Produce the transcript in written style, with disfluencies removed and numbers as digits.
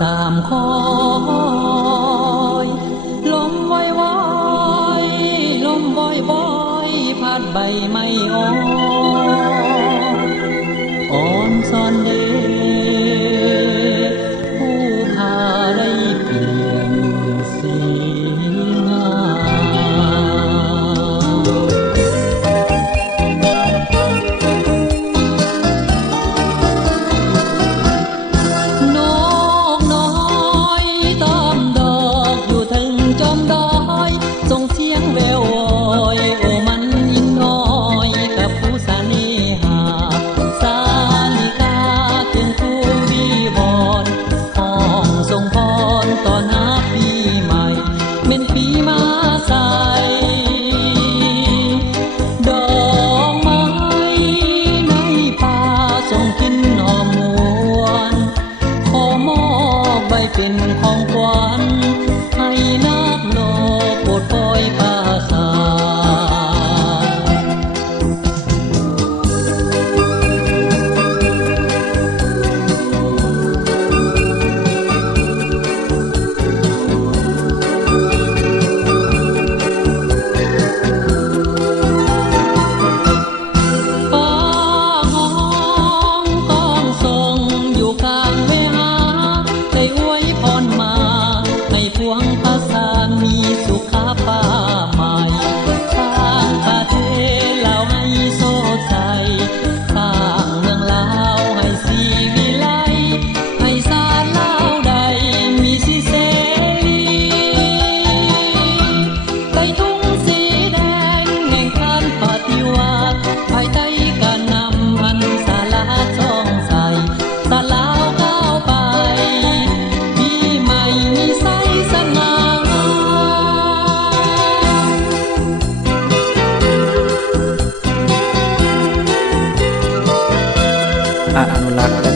สามคอยลมวอยวอยลมวอยวอยพัดใบไม้อ่อนซ่อนเดผู้พาได้เปลี่ยนสีงานกน้อยตอมดอกอยู่ถึงจอมดอยส่งเสียงแวววอยโอ้มันยิ่งน้อยกับผู้สานีหาสาลิกาถึงผู้ดีบอนห้องส่งพรตอนหาปีใหม่เป็นปีมาใสดอกไม้ในป่าส่งกลิ่นหอมหวนขอมอบไว้เป็นของขวัญให้นักโลกโปรดปล่อยปราสาท ฟ้าห้องกองส่งอยู่กลางเวหาได้อวยพรมาให้พวงพระสานมีสุขาป้าใหม่สร้างประเทศลาวให้โสดใสสร้างเมืองลาวให้สีวิไลให้สารลาวใดมีสิเสรีใต้ทุ่งสีแดงแห่งการปฏิวัติภายใต้การนำพันสาลาช่องใสสาลาวก้าวไปปีใหม่มีไสสง่างามอนุรักษ์และ